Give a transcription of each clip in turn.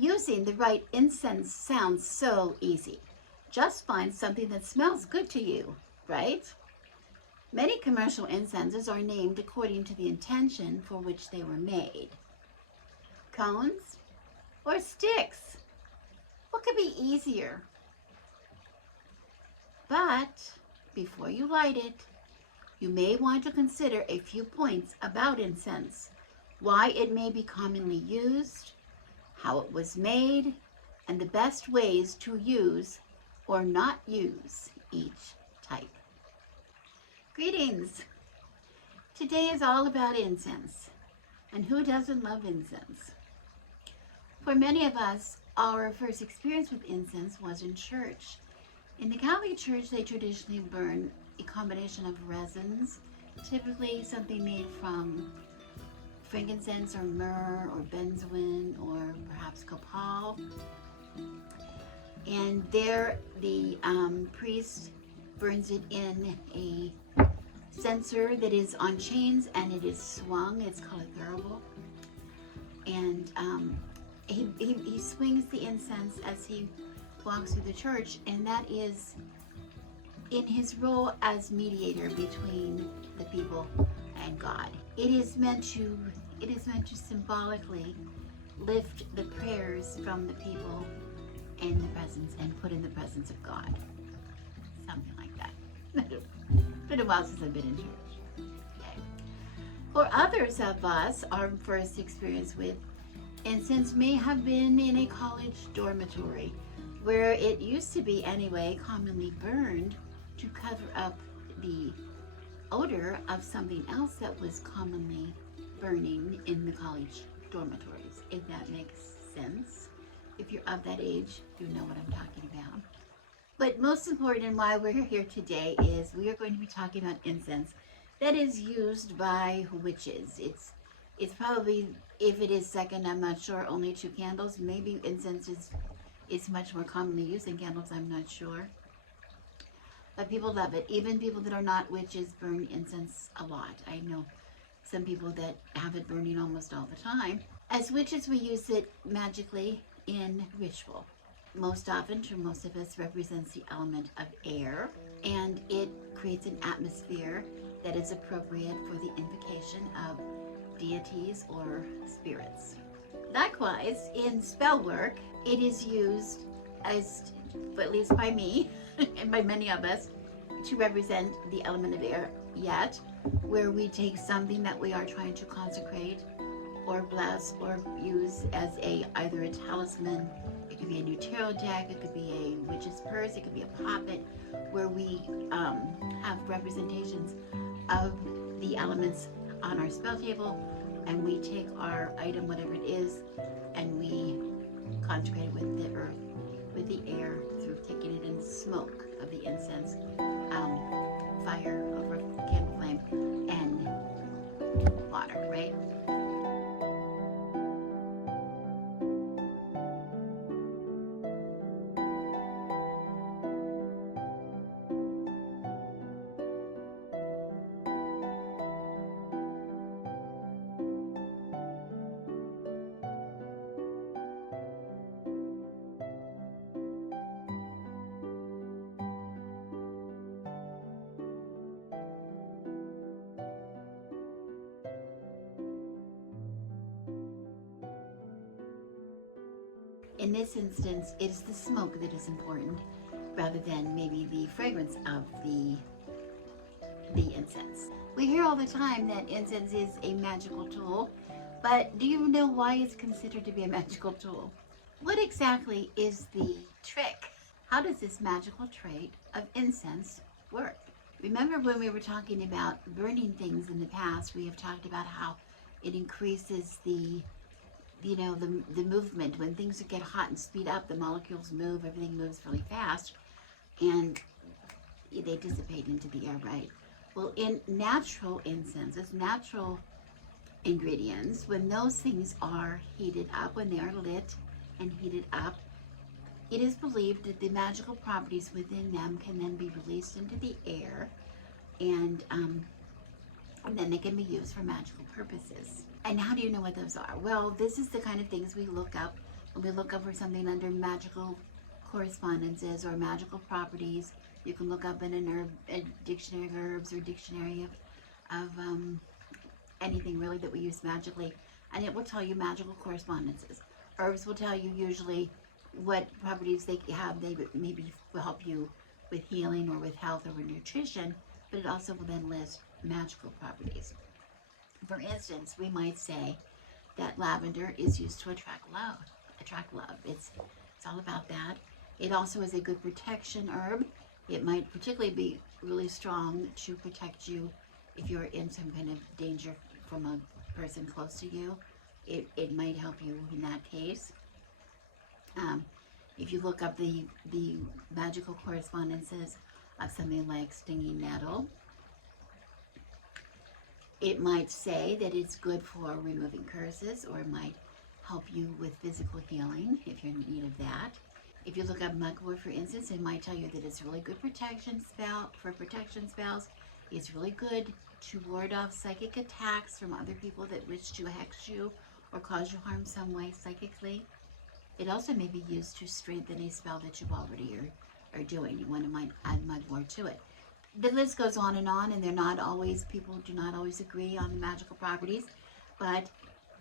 Using the right incense sounds so easy. Just find something that smells good to you, right? Many commercial incenses are named according to the intention for which they were made. Cones or sticks? What could be easier? But before you light it, you may want to consider a few points about incense, why it may be commonly used, how it was made, and the best ways to use or not use each type. Greetings! Today is all about incense, and who doesn't love incense? For many of us, our first experience with incense was in church. In the Catholic Church, they traditionally burn a combination of resins, typically something made from frankincense or myrrh or benzoin or perhaps copal. And there the priest burns it in a censer that is on chains and it is swung. It's called a thurible. And he swings the incense as he walks through the church, and that is in his role as mediator between the people and God. It is meant to symbolically lift the prayers from the people in the presence and put in the presence of God. Something like that. It's been a while since I've been in church. Okay. For others of us, our first experience with incense may have been in a college dormitory, where it used to be anyway, commonly burned to cover up the odor of something else that was commonly burning in the college dormitories, if that makes sense. If you're of that age, you know what I'm talking about. But most important, and why we're here today, is we are going to be talking about incense that is used by witches. It's probably, if it is second, I'm not sure, only 2 candles. Maybe incense is much more commonly used than candles, I'm not sure. But people love it. Even people that are not witches burn incense a lot. I know some people that have it burning almost all the time. As witches, we use it magically in ritual. Most often, for most of us, represents the element of air, and it creates an atmosphere that is appropriate for the invocation of deities or spirits. Likewise, in spell work, it is used as, at least by me and by many of us, to represent the element of air, yet where we take something that we are trying to consecrate or bless or use as either a talisman. It could be a new tarot deck, it could be a witch's purse, it could be a poppet, where we have representations of the elements on our spell table, and we take our item, whatever it is, and we consecrate it with the earth, with the air, through taking it in smoke of the incense, fire over a candle flame, and water, right? In this instance, it is the smoke that is important rather than maybe the fragrance of the incense. We hear all the time that incense is a magical tool, but do you know why it's considered to be a magical tool? What exactly is the trick? How does this magical trait of incense work? Remember when we were talking about burning things in the past, we have talked about how it increases the movement. When things get hot and speed up, the molecules move, everything moves really fast, and they dissipate into the air, right? Well, in natural incenses, natural ingredients, when those things are heated up, when they are lit and heated up, it is believed that the magical properties within them can then be released into the air, and then they can be used for magical purposes. And how do you know what those are? Well, this is the kind of things we look up we look up for something under magical correspondences or magical properties. You can look up in a dictionary of herbs or dictionary of anything really that we use magically, and it will tell you magical correspondences. Herbs will tell you usually what properties they have. They maybe will help you with healing or with health or with nutrition, but it also will then list magical properties. For instance, we might say that lavender is used to attract love. It's all about that. It also is a good protection herb. It might particularly be really strong to protect you if you're in some kind of danger from a person close to you. It might help you in that case. If you look up the magical correspondences of something like stinging nettle, it might say that it's good for removing curses, or it might help you with physical healing if you're in need of that. If you look up mugwort, for instance, it might tell you that it's really good protection spells. It's really good to ward off psychic attacks from other people that wish to hex you or cause you harm some way psychically. It also may be used to strengthen a spell that you already are doing. You want to add mugwort to it. The list goes on, and they're not always, people do not always agree on the magical properties, but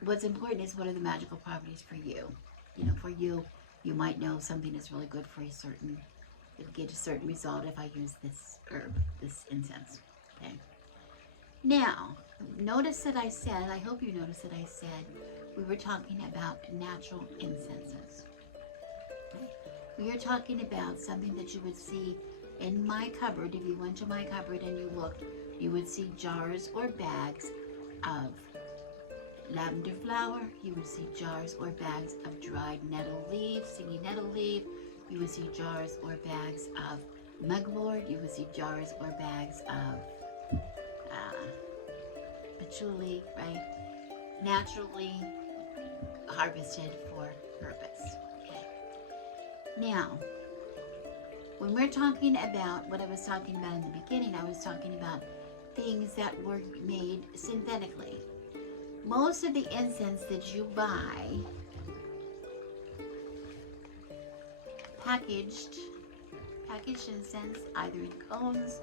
what's important is what are the magical properties for you. You know, for you, you might know something is really good for it'll get a certain result if I use this herb, this incense, okay? Now, notice that I hope you noticed that I said we were talking about natural incenses. We are talking about something that you would see in my cupboard. If you went to my cupboard and you looked, you would see jars or bags of lavender flower. You would see jars or bags of dried nettle leaf, stinging nettle leaf. You would see jars or bags of mugwort. You would see jars or bags of patchouli, right? Naturally harvested for purpose. Okay. Now, when we're talking about what I was talking about in the beginning, I was talking about things that were made synthetically. Most of the incense that you buy packaged incense, either in cones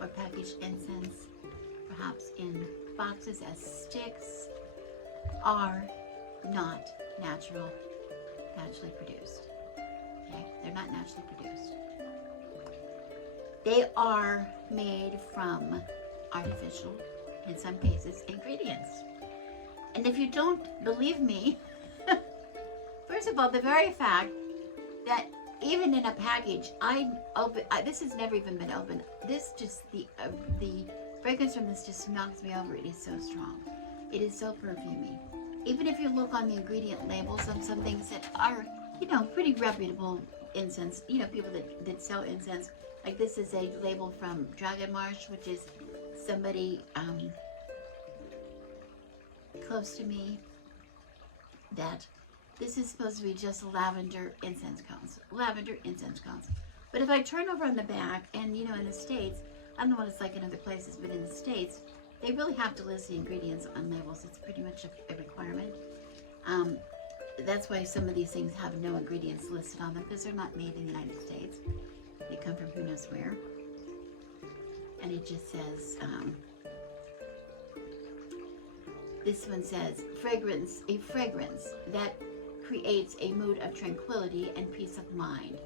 or packaged incense, perhaps in boxes as sticks, are not naturally produced. Okay? They're not naturally produced. They are made from artificial, in some cases, ingredients. And if you don't believe me, first of all, the very fact that even in a package, this has never even been opened. This just, the fragrance from this just knocks me over. It is so strong. It is so perfumey. Even if you look on the ingredient labels of some things that are, pretty reputable incense, people that sell incense, like this is a label from Dragon Marsh, which is somebody close to me, that this is supposed to be just lavender incense cones. But if I turn over on the back, and in the States, I don't know what it's like in other places, but in the States, they really have to list the ingredients on labels. It's pretty much a requirement. That's why some of these things have no ingredients listed on them, because they're not made in the United States. They come from who knows where. And it just says, this one says, a fragrance that creates a mood of tranquility and peace of mind.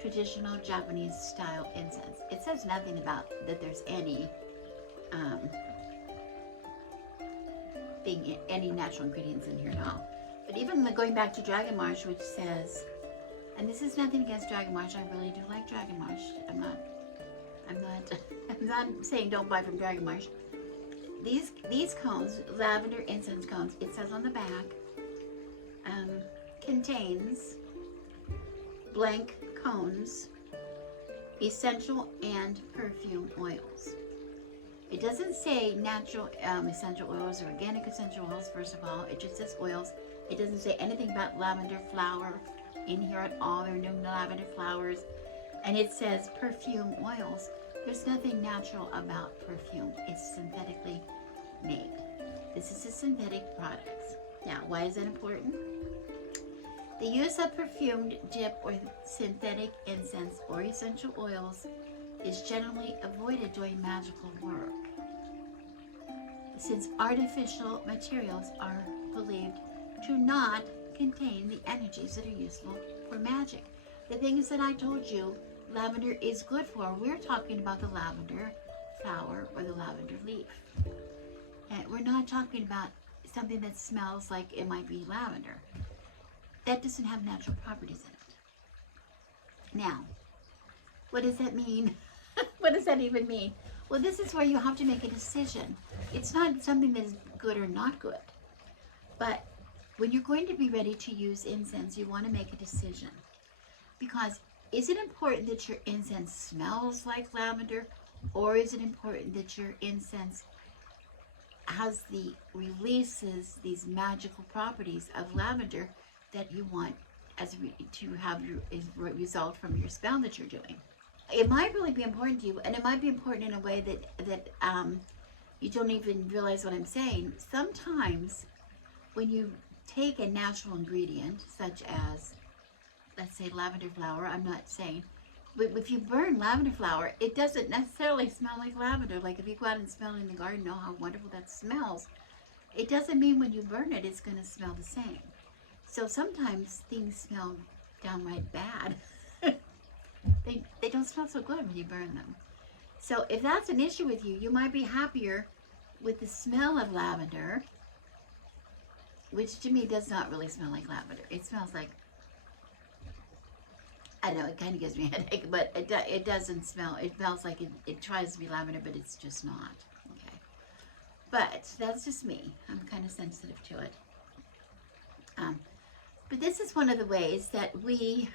Traditional Japanese style incense. It says nothing about that there's any any natural ingredients in here at all. But even going back to Dragon Marsh, which says, and this is nothing against Dragon Marsh, I really do like Dragon Marsh. I'm not saying don't buy from Dragon Marsh. These cones, lavender incense cones, it says on the back, contains blank cones, essential and perfume oils. It doesn't say natural essential oils or organic essential oils, first of all. It just says oils. It doesn't say anything about lavender flower in here at all. There are no lavender flowers. And it says perfume oils. There's nothing natural about perfume. It's synthetically made. This is a synthetic product. Now, why is that important? The use of perfumed, dip, or synthetic incense or essential oils is generally avoided doing magical work, since artificial materials are believed to not contain the energies that are useful for magic. The things that I told you lavender is good for, we're talking about the lavender flower or the lavender leaf. And we're not talking about something that smells like it might be lavender. That doesn't have natural properties in it. Now, what does that mean? What does that even mean? Well, this is where you have to make a decision. It's not something that is good or not good. But when you're going to be ready to use incense, you want to make a decision. Because is it important that your incense smells like lavender, or is it important that your incense releases these magical properties of lavender that you want to have your result from your spell that you're doing? It might really be important to you, and it might be important in a way that you don't even realize what I'm saying. Sometimes when you take a natural ingredient, such as, let's say, lavender flower, I'm not saying, but if you burn lavender flower, it doesn't necessarily smell like lavender. Like if you go out and smell in the garden, know how wonderful that smells. It doesn't mean when you burn it, it's going to smell the same. So sometimes things smell downright bad. They don't smell so good when you burn them. So if that's an issue with you, you might be happier with the smell of lavender, which to me does not really smell like lavender. It smells like, I don't know, it kind of gives me a headache, but it doesn't smell. It smells like it tries to be lavender, but it's just not. Okay. But that's just me. I'm kind of sensitive to it. But this is one of the ways that one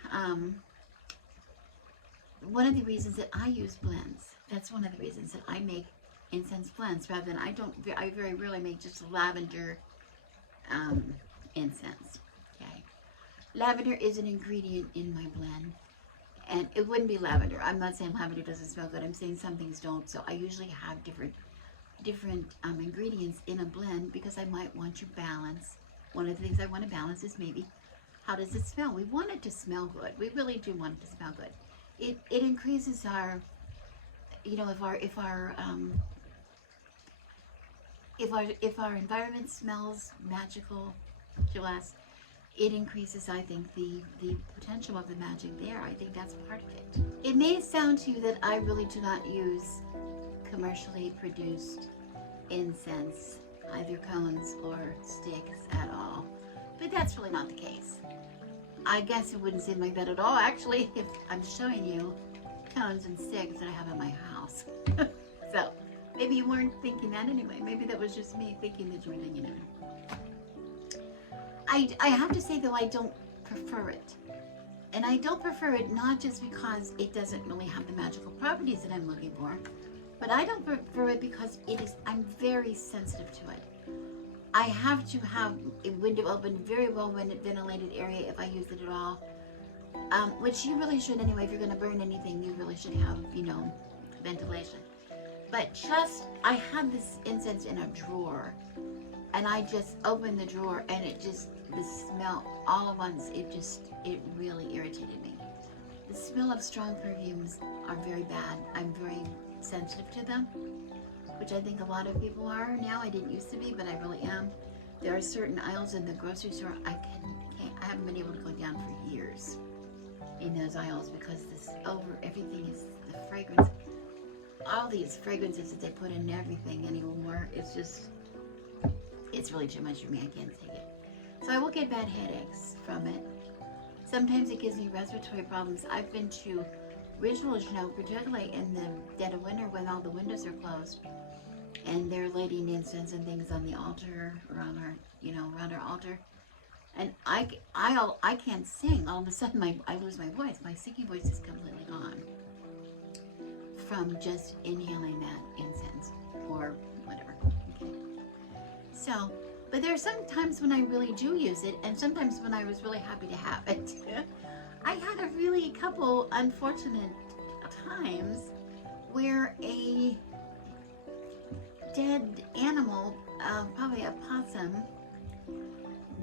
of the reasons that I use blends. That's one of the reasons that I make incense blends rather than I very rarely make just lavender incense. Okay. Lavender is an ingredient in my blend, and it wouldn't be lavender. I'm not saying lavender doesn't smell good. I'm saying some things don't. So I usually have different ingredients in a blend because I might want to balance. One of the things I want to balance is maybe how does it smell? We want it to smell good. We really do want it to smell good. It increases our, you know, if our environment smells magical to us, it increases, I think, the potential of the magic there. I think that's part of it. It may sound to you that I really do not use commercially produced incense, either cones or sticks at all, but that's really not the case. I guess it wouldn't seem like that at all, actually, if I'm showing you cones and sticks that I have in my house. So maybe you weren't thinking that anyway. Maybe that was just me thinking that you were thinking it. I have to say, though, I don't prefer it. And I don't prefer it not just because it doesn't really have the magical properties that I'm looking for, but I don't prefer it because I'm very sensitive to it. I have to have a window open, very well ventilated area if I use it at all. Which you really should anyway. If you're going to burn anything, you really should have, you know, ventilation. But I had this incense in a drawer, and I just opened the drawer, and the smell all at once, it really irritated me. The smell of strong perfumes are very bad. I'm very sensitive to them, which I think a lot of people are now. I didn't used to be, but I really am. There are certain aisles in the grocery store I haven't been able to go down for years in those aisles because everything is the fragrance. All these fragrances that they put in everything anymore, it's really too much for me. I can't take it. So I will get bad headaches from it. Sometimes it gives me respiratory problems. I've been to rituals, you know, particularly in the dead of winter when all the windows are closed and they're lighting incense and things on the altar, around our altar. And I can't sing. All of a sudden I lose my voice. My singing voice is completely gone from just inhaling that incense or whatever. Okay. So, but there are some times when I really do use it, and sometimes when I was really happy to have it. I had a couple unfortunate times where a dead animal, probably a possum,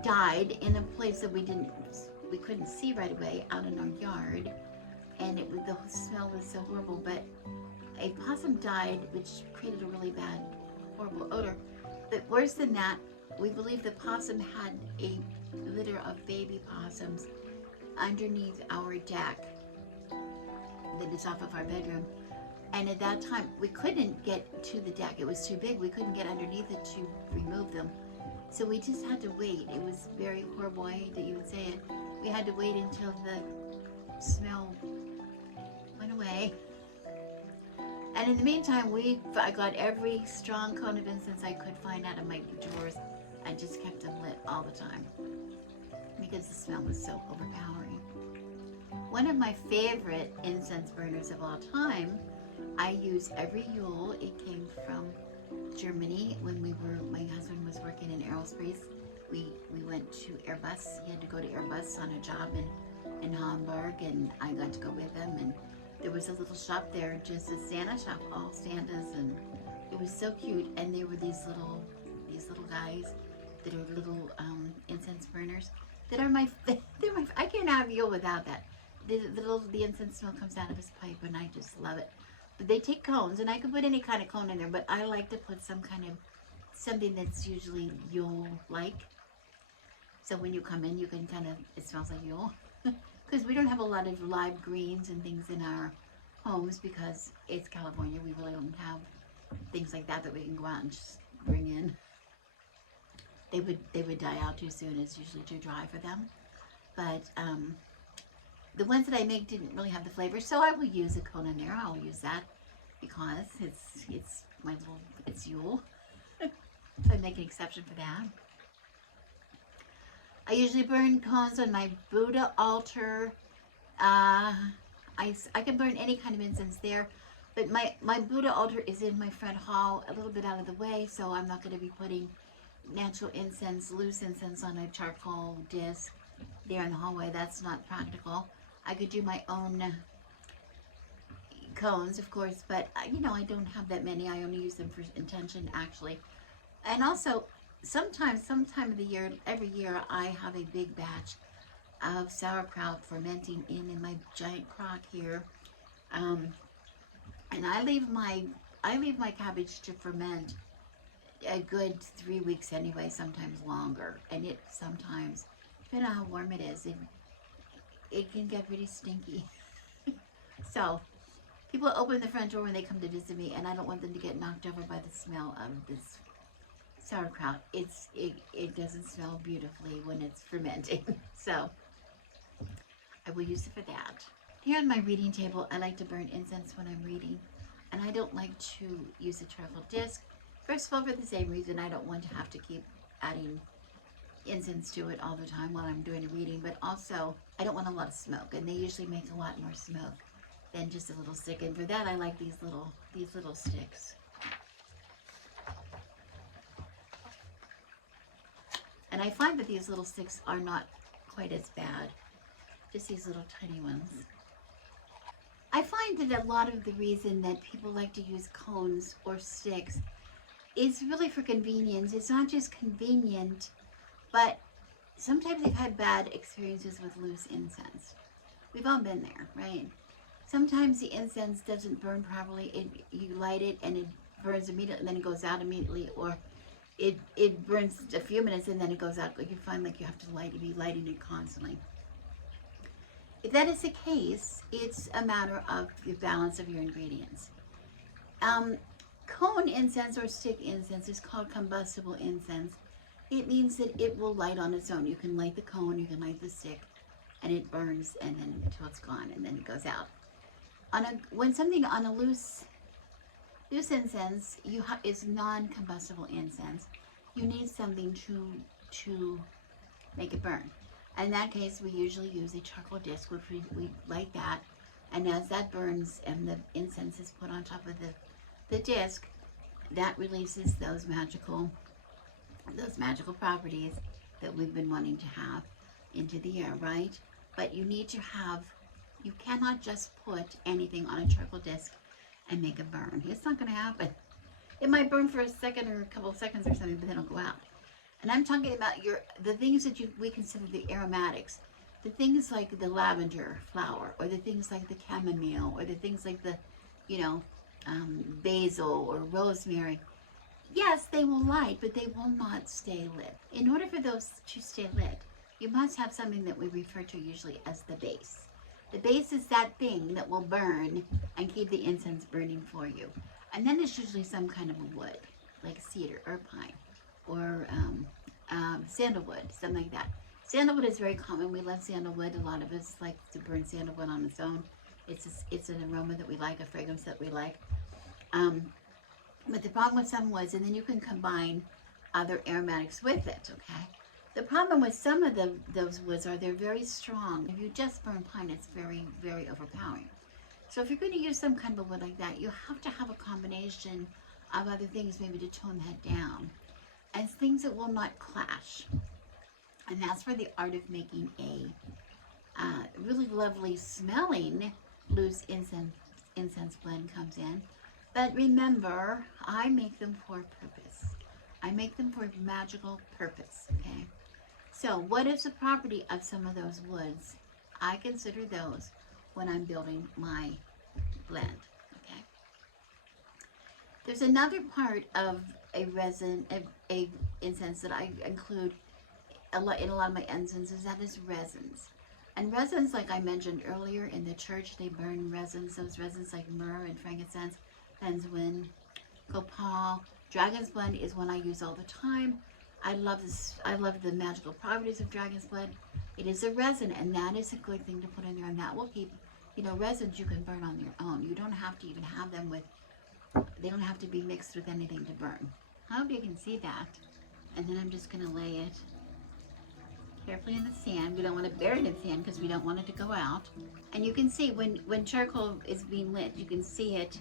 died in a place that we didn't we couldn't see right away out in our yard, and the smell was so horrible. But a possum died, which created a really bad, horrible odor. But worse than that, we believe the possum had a litter of baby possums underneath our deck that is off of our bedroom. And at that time, we couldn't get to the deck. It was too big. We couldn't get underneath it to remove them. So we just had to wait. It was very horrible. I hate that you would say it. We had to wait until the smell went away. And in the meantime, I got every strong cone of incense I could find out of my drawers and just kept them lit all the time because the smell was so overpowering. One of my favorite incense burners of all time, I use every Yule. It came from Germany when my husband was working in aerospace. We went to Airbus. He had to go to Airbus on a job in Hamburg, and I got to go with him. And there was a little shop there, just a Santa shop, all Santas, and it was so cute. And they were these little guys that are little incense burners that are I can't have Yule without that. The incense smell comes out of his pipe, and I just love it. But they take cones, and I could put any kind of cone in there, but I like to put something that's usually Yule-like. So when you come in, you can it smells like Yule. Because we don't have a lot of live greens and things in our homes because it's California. We really don't have things like that we can go out and just bring in. They would die out too soon. It's usually too dry for them. But the ones that I make didn't really have the flavor, so I will use a cone in there. I'll use that because it's Yule. So I make an exception for that. I usually burn cones on my Buddha altar. I can burn any kind of incense there, but my Buddha altar is in my front hall, a little bit out of the way, so I'm not going to be putting natural incense, loose incense on a charcoal disc there in the hallway. That's not practical. I could do my own cones, of course, but I don't have that many. I only use them for intention, actually. And also, some time of the year, every year, I have a big batch of sauerkraut fermenting in my giant crock here, and I leave my cabbage to ferment a good 3 weeks anyway, sometimes longer. And it sometimes, depending on how warm it is, it can get pretty stinky. So people open the front door when they come to visit me, and I don't want them to get knocked over by the smell of this sauerkraut. It doesn't smell beautifully when it's fermenting. So I will use it for that. Here on my reading table, I like to burn incense when I'm reading, and I don't like to use a charcoal disc. First of all, for the same reason, I don't want to have to keep adding incense to it all the time while I'm doing a reading, but also I don't want a lot of smoke, and they usually make a lot more smoke than just a little stick. And for that, I like these little sticks. And I find that these little sticks are not quite as bad, just these little tiny ones. I find that a lot of the reason that people like to use cones or sticks is really for convenience. It's not just convenient, but sometimes they've had bad experiences with loose incense. We've all been there, right? Sometimes the incense doesn't burn properly. You light it and it burns immediately, and then it goes out immediately, or it burns a few minutes and then it goes out. You find like you have to be lighting it constantly. If that is the case, it's a matter of the balance of your ingredients. Cone incense or stick incense is called combustible incense. It means that it will light on its own. You can light the cone, you can light the stick, and it burns and then until it's gone, and then it goes out. When something on a loose incense is non-combustible incense, you need something to make it burn. In that case, we usually use a charcoal disc, which we light that, and as that burns and the incense is put on top of the disc, that releases those magical properties that we've been wanting to have into the air, right? But you cannot just put anything on a charcoal disc and make it burn. It's not going to happen. It might burn for a second or a couple of seconds or something, but then it'll go out. And I'm talking about the things that we consider the aromatics. the things like the lavender flower, or the things like the chamomile, or the things like the, you know, basil or rosemary, yes, they will light, but they will not stay lit. In order for those to stay lit, you must have something that we refer to usually as the base. The base is that thing that will burn and keep the incense burning for you. And then it's usually some kind of a wood, like cedar or pine or sandalwood, something like that. Sandalwood is very common. We love sandalwood. A lot of us like to burn sandalwood on its own. It's an aroma that we like, a fragrance that we like. But the problem with some woods, and then you can combine other aromatics with it, okay? The problem with some of those woods are they're very strong. If you just burn pine, it's very, very overpowering. So if you're going to use some kind of a wood like that, you have to have a combination of other things maybe to tone that down, and things that will not clash. And that's where the art of making a really lovely smelling loose incense blend comes in. But remember, I make them for purpose. I make them for magical purpose, okay? So what is the property of some of those woods? I consider those when I'm building my blend, okay? There's another part of a resin, a incense that I include in a lot of my incenses, that is resins. And resins, like I mentioned earlier, in the church, they burn resins. Those resins like myrrh and frankincense, benzoin, copal. Dragon's blood is one I use all the time. I love this. I love the magical properties of dragon's blood. It is a resin, and that is a good thing to put in there, and that will keep, you know, resins you can burn on your own. You don't have to even have them with, they don't have to be mixed with anything to burn. I hope you can see that. And then I'm just going to lay it carefully in the sand. We don't want to bury it in sand because we don't want it to go out. And you can see when charcoal is being lit, you can see it.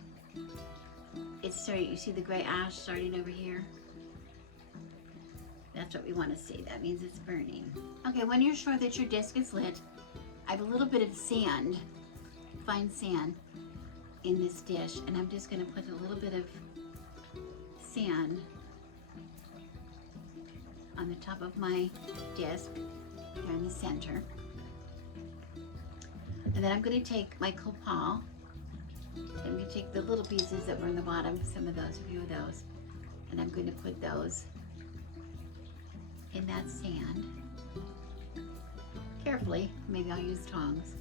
It's starting, you see the gray ash starting over here? That's what we want to see. That means it's burning. Okay, when you're sure that your disc is lit, I have a little bit of sand, fine sand, in this dish, and I'm just going to put a little bit of sand on the top of my disc here in the center. And then I'm going to take my copal. I'm going to take the little pieces that were in the bottom, some of those, a few of those, and I'm going to put those in that sand. Carefully, maybe I'll use tongs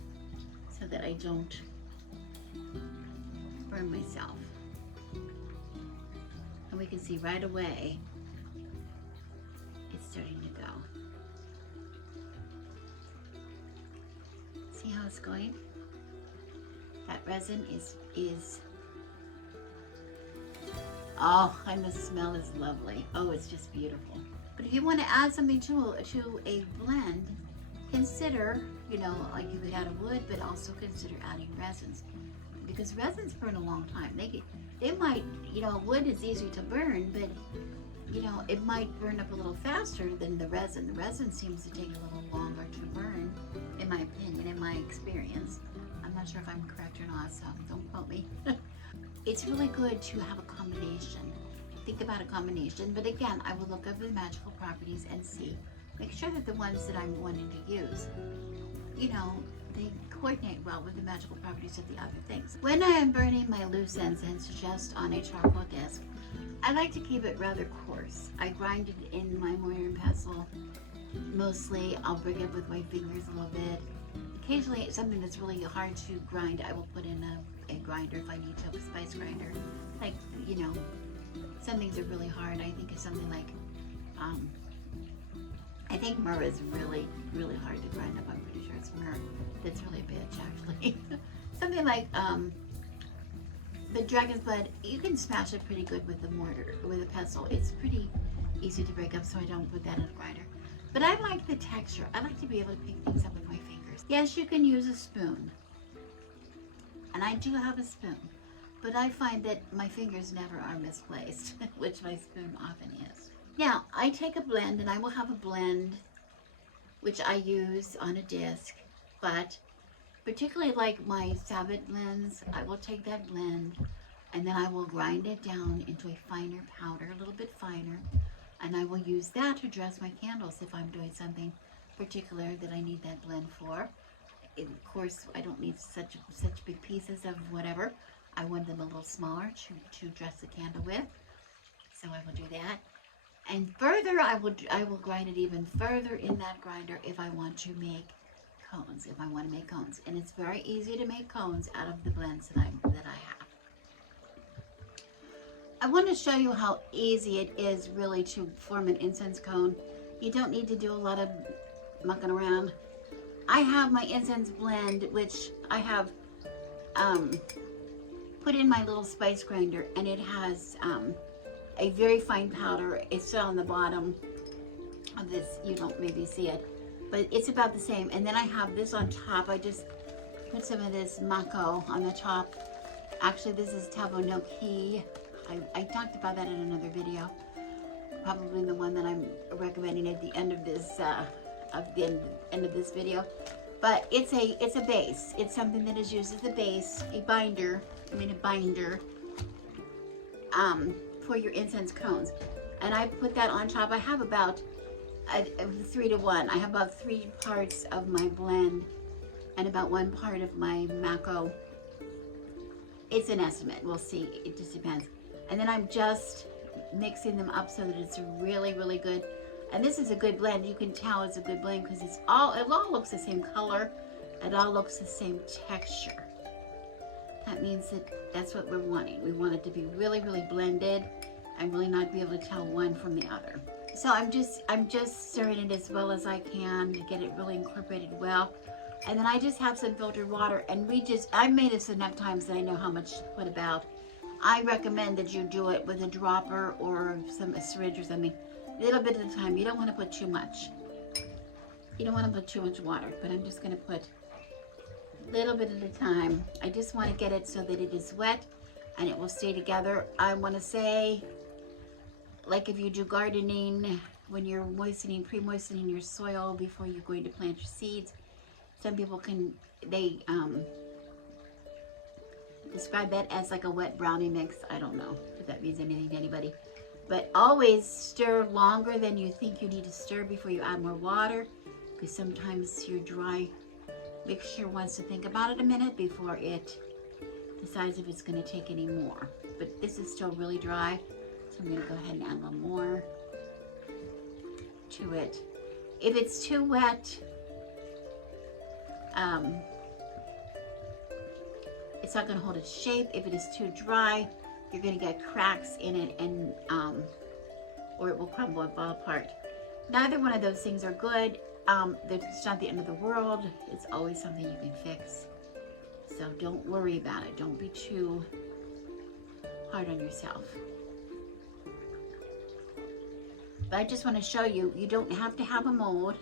so that I don't burn myself. And we can see right away it's starting to go. See how it's going? That resin is oh, and the smell is lovely. Oh, it's just beautiful. But if you want to add something to a blend, consider, you know, like you could add a wood, but also consider adding resins, because resins burn a long time. They might, you know, wood is easy to burn, but you know, it might burn up a little faster than the resin. The resin seems to take a little longer to burn, in my opinion, in my experience. I'm not sure if I'm correct or not, so don't quote me. It's really good to have a combination. Think about a combination, but again, I will look up the magical properties and see. Make sure that the ones that I'm wanting to use, you know, they coordinate well with the magical properties of the other things. When I am burning my loose incense just on a charcoal disc, I like to keep it rather coarse. I grind it in my mortar and pestle. Mostly, I'll bring it with my fingers a little bit. Occasionally, something that's really hard to grind, I will put in a grinder if I need to, a spice grinder. Like, you know, some things are really hard. I think of something like, I think myrrh is really, really hard to grind up. I'm pretty sure it's myrrh that's really a bitch, actually. Something like the dragon's blood, you can smash it pretty good with the mortar, with a pestle. It's pretty easy to break up, so I don't put that in a grinder. But I like the texture. I like to be able to pick things up with my fingers. Yes, you can use a spoon. And I do have a spoon. But I find that my fingers never are misplaced, which my spoon often is. Now, I take a blend, and I will have a blend which I use on a disc, but particularly like my Sabbath blends, I will take that blend, and then I will grind it down into a finer powder, a little bit finer, and I will use that to dress my candles if I'm doing something particular that I need that blend for. Of course, I don't need such big pieces of whatever. I want them a little smaller to dress the candle with. So I will do that. And further, I will grind it even further in that grinder if I want to make cones. If I want to make cones, and it's very easy to make cones out of the blends that I have. I want to show you how easy it is really to form an incense cone. You don't need to do a lot of mucking around. I have my incense blend, which I have put in my little spice grinder, and it has a very fine powder. It's still on the bottom of this. You don't maybe see it, but it's about the same. And then I have this on top. I just put some of this mako on the top. Actually, this is Tavo no Ki. I talked about that in another video, probably the one that I'm recommending at the end of this end of this video. But it's a base. It's something that is used as a base, a binder for your incense cones. And I put that on top. I have about 3 to 1. I have about 3 parts of my blend and about 1 part of my mako. It's an estimate. We'll see. It just depends. And then I'm just mixing them up so that it's really, really good. And this is a good blend. You can tell it's a good blend because it all looks the same color. It all looks the same texture. That means that's what we're wanting. We want it to be really, really blended and really not be able to tell one from the other. So I'm just stirring it as well as I can to get it really incorporated well. And then I just have some filtered water, and I've made this enough times that I know how much to put about. I recommend that you do it with a dropper or a syringe or something. A little bit at a time. You don't want to put too much. You don't want to put too much water, but I'm just going to put a little bit at a time. I just want to get it so that it is wet and it will stay together. I want to say, like if you do gardening, when you're pre-moistening your soil before you're going to plant your seeds, some people describe that as like a wet brownie mix. I don't know if that means anything to anybody. But always stir longer than you think you need to stir before you add more water, because sometimes your dry mixture wants to think about it a minute before it decides if it's going to take any more. But this is still really dry, so I'm going to go ahead and add a little more to it. If it's too wet, it's not going to hold its shape. If it is too dry, you're going to get cracks in it, and or it will crumble and fall apart. Neither one of those things are good. It's not the end of the world. It's always something you can fix. So don't worry about it. Don't be too hard on yourself. But I just want to show you, you don't have to have a mold.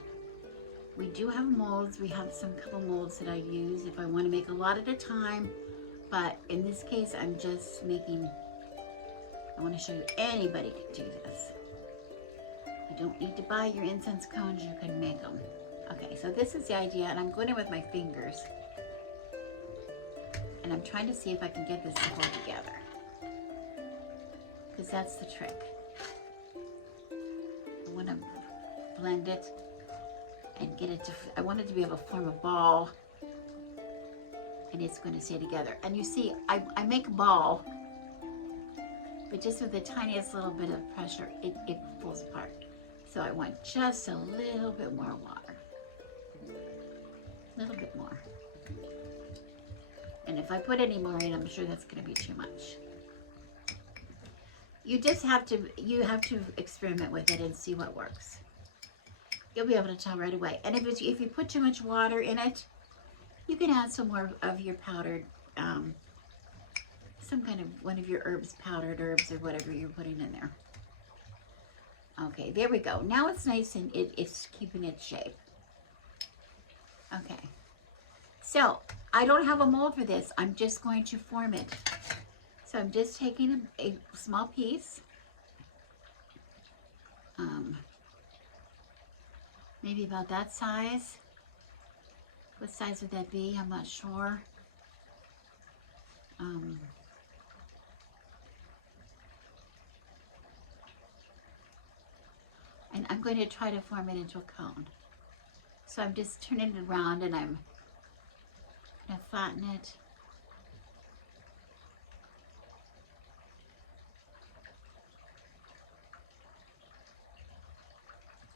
We do have molds. We have some couple molds that I use if I want to make a lot at a time. But in this case, I'm just making, I want to show you anybody can do this. You don't need to buy your incense cones, you can make them. Okay, so this is the idea, and I'm going in with my fingers. And I'm trying to see if I can get this to hold together. Because that's the trick. I want to blend it and get it to, I want it to be able to form a ball. And it's going to stay together. And you see, I make a ball, but just with the tiniest little bit of pressure, it falls apart. So I want just a little bit more water. A little bit more. And if I put any more in, I'm sure that's going to be too much. You just have to, experiment with it and see what works. You'll be able to tell right away. And if you put too much water in it, you can add some more of your powdered, some kind of one of your powdered herbs or whatever you're putting in there. Okay, there we go. Now it's nice and it's keeping its shape. Okay, so I don't have a mold for this. I'm just going to form it. So I'm just taking a small piece, maybe about that size. What size would that be? I'm not sure. And I'm going to try to form it into a cone. So I'm just turning it around and I'm going to flatten it.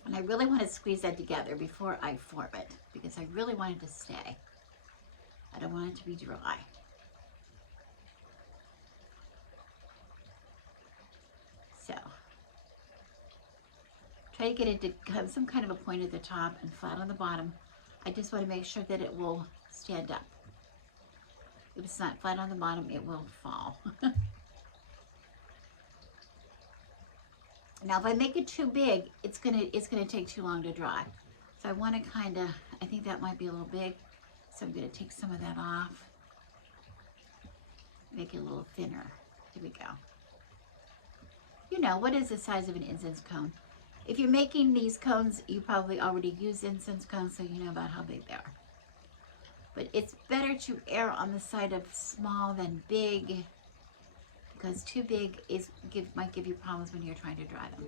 And I really want to squeeze that together before I form it because I really want it to stay. I don't want it to be dry. So, try to get it to have some kind of a point at the top and flat on the bottom. I just want to make sure that it will stand up. If it's not flat on the bottom, it will fall. Now, if I make it too big, it's gonna take too long to dry. So I want to kind of, I think that might be a little big. So I'm gonna take some of that off. Make it a little thinner. Here we go. You know, what is the size of an incense cone? If you're making these cones, you probably already use incense cones, so you know about how big they are. But it's better to err on the side of small than big, because too big might give you problems when you're trying to dry them.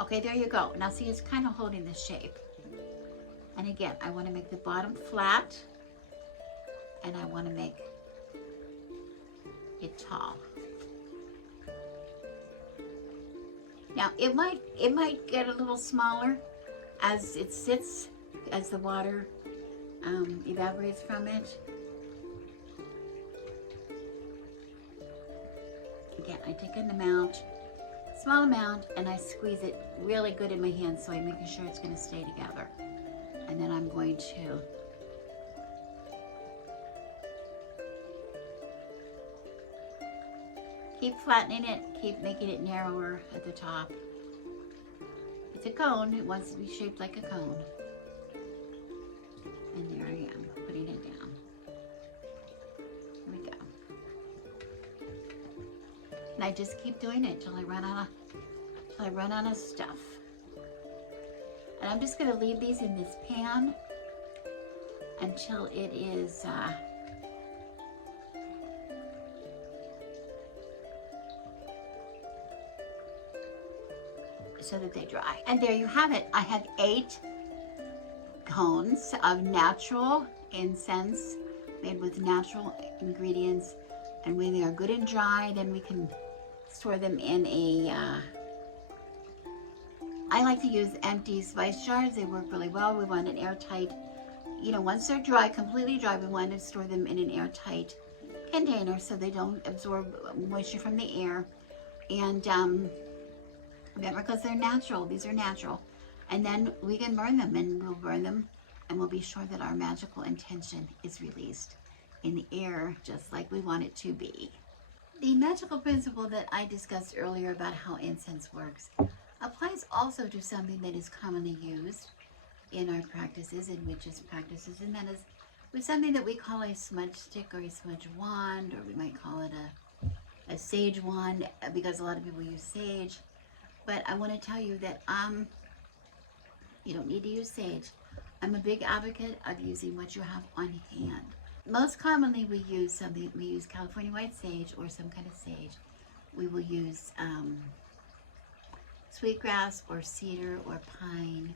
Okay, there you go. Now see, it's kind of holding the shape. And again, I want to make the bottom flat, and I want to make it tall. Now it might get a little smaller as it sits, as the water evaporates from it. Again, I take an amount, small amount, and I squeeze it really good in my hand so I'm making sure it's going to stay together. And then I'm going to keep flattening it, keep making it narrower at the top. It's a cone, it wants to be shaped like a cone. And there I am, putting it down. Here we go. And I just keep doing it till I run out of stuff. And I'm just gonna leave these in this pan until it is so that they dry. And there you have it. I have 8 cones of natural incense made with natural ingredients. And when they are good and dry, then we can store them in a, I like to use empty spice jars. They work really well. We want an airtight, you know, once they're dry, completely dry, we want to store them in an airtight container so they don't absorb moisture from the air. And remember, because they're natural, these are natural. And then we can burn them, and we'll burn them, and we'll be sure that our magical intention is released in the air just like we want it to be. The magical principle that I discussed earlier about how incense works applies also to something that is commonly used in our practices, in witches' practices, and that is with something that we call a smudge stick or a smudge wand, or we might call it a sage wand, because a lot of people use sage. But I want to tell you that you don't need to use sage. I'm a big advocate of using what you have on hand. Most commonly we use California white sage or some kind of sage. We will use sweetgrass or cedar or pine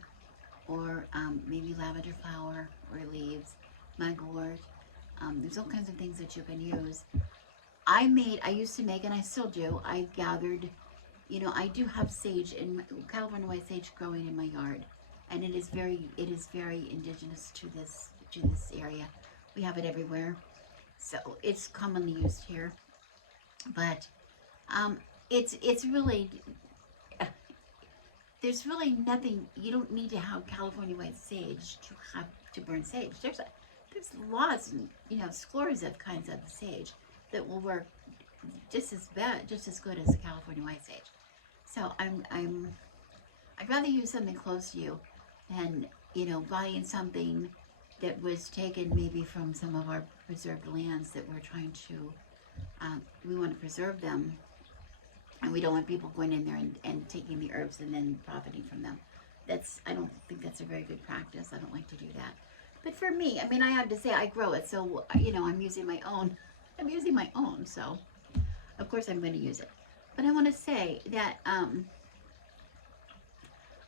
or maybe lavender flower or leaves, mugwort. There's all kinds of things that you can use. I used to make, and I still do, I gathered, you know, I do have sage, in California white sage growing in my yard, and it is very indigenous to this area. We have it everywhere, so it's commonly used here. But it's really, there's really nothing. You don't need to have California white sage to burn sage. There's lots, and you know, scores of kinds of sage that will work just as good as the California white sage. So I'd rather use something close to you than, you know, buying something that was taken maybe from some of our preserved lands that we're trying to, we want to preserve them, and we don't want people going in there and taking the herbs and then profiting from them. I don't think that's a very good practice. I don't like to do that. But for me, I mean, I have to say I grow it, so, you know, I'm using my own, so of course I'm going to use it. But I want to say that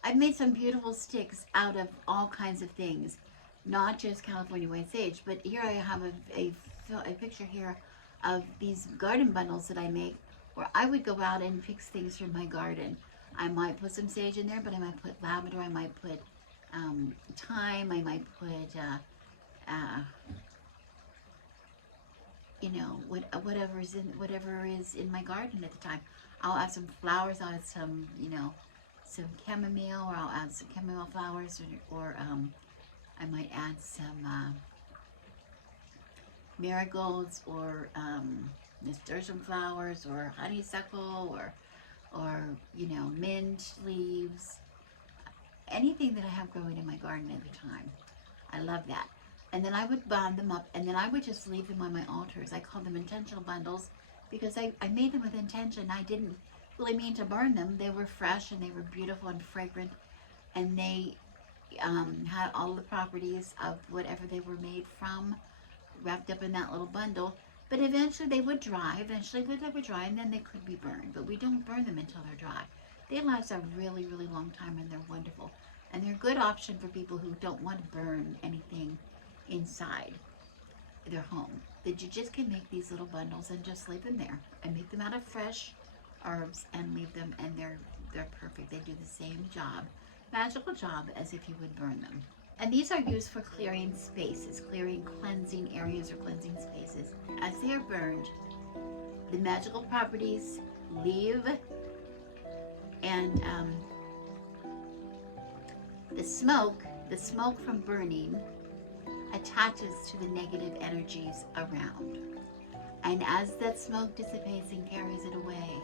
I've made some beautiful sticks out of all kinds of things, not just California white sage, but here I have a picture here of these garden bundles that I make where I would go out and fix things from my garden. I might put some sage in there, but I might put lavender, I might put thyme, I might put, you know, whatever is in my garden at the time. I'll add some flowers, I'll add some, you know, some chamomile, or I'll add some chamomile flowers, or I might add some marigolds, or nasturtium flowers, or honeysuckle, or you know, mint leaves, anything that I have growing in my garden at the time. I love that. And then I would bond them up, and then I would just leave them on my altars. I call them intentional bundles because I made them with intention. I didn't really mean to burn them. They were fresh and they were beautiful and fragrant, and they had all the properties of whatever they were made from wrapped up in that little bundle. But eventually they would dry. Eventually they would dry, and then they could be burned. But we don't burn them until they're dry. They last a really, really long time, and they're wonderful. And they're a good option for people who don't want to burn anything inside their home. That you just can make these little bundles and just leave them there. And make them out of fresh herbs and leave them, and they're perfect. They do the same job, magical job, as if you would burn them. And these are used for clearing spaces, clearing cleansing areas or cleansing spaces. As they are burned, the magical properties leave, and the smoke from burning attaches to the negative energies around. And as that smoke dissipates and carries it away,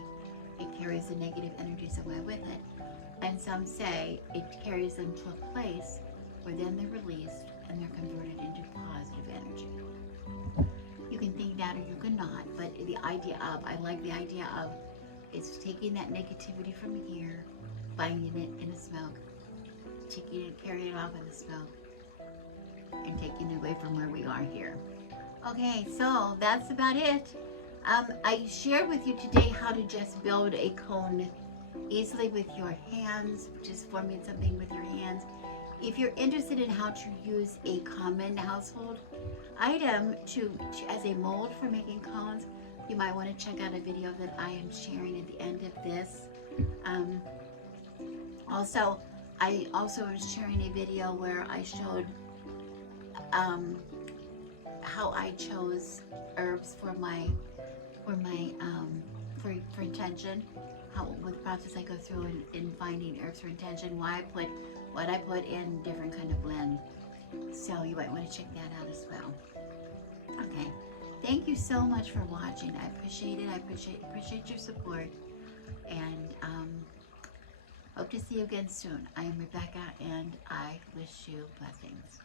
it carries the negative energies away with it. And some say it carries them to a place where then they're released and they're converted into positive energy. You can think that or you can not, but I like the idea of, it's taking that negativity from here, binding it in the smoke, taking it, carrying it off in the smoke, and taking it away from where we are here. Okay, so that's about it. I shared with you today how to just build a cone easily with your hands, just forming something with your hands. If you're interested in how to use a common household item as a mold for making cones, you might want to check out a video that I am sharing at the end of this. I also am sharing a video where I showed how I chose herbs for intention, what process I go through in finding herbs for intention, why I put what I put in different kind of blend. So you might want to check that out as well. Okay, thank you so much for watching. I appreciate it. I appreciate your support, and hope to see you again soon. I am Rebecca, and I wish you blessings.